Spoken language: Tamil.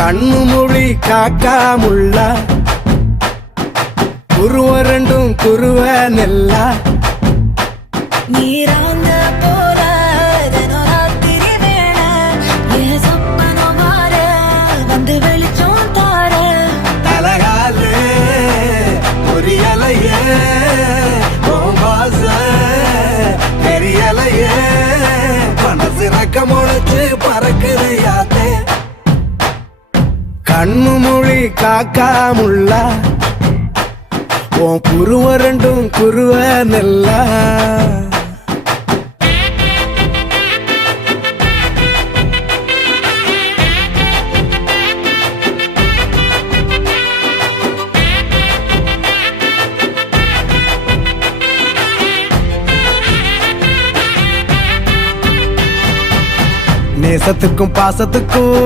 கண்ணு மொழி காக்காமுள்ள குருவ ரெண்டும் குருவ நெல்லா நீராங்க போல தினராத்திரி வேண என் சொப்பனம் மாற வந்து வெளிச்சம் தார தலகாலே பொரியலையே வாச பெரியலையே மனசு ரக்க முளைச்சு பறக்குது யாத்தே கண்ணு மொழி காக்காமுள்ள உன் குருவ ரெண்டும் குருவ நெல்லா நேசத்துக்கும் பாசத்துக்கும்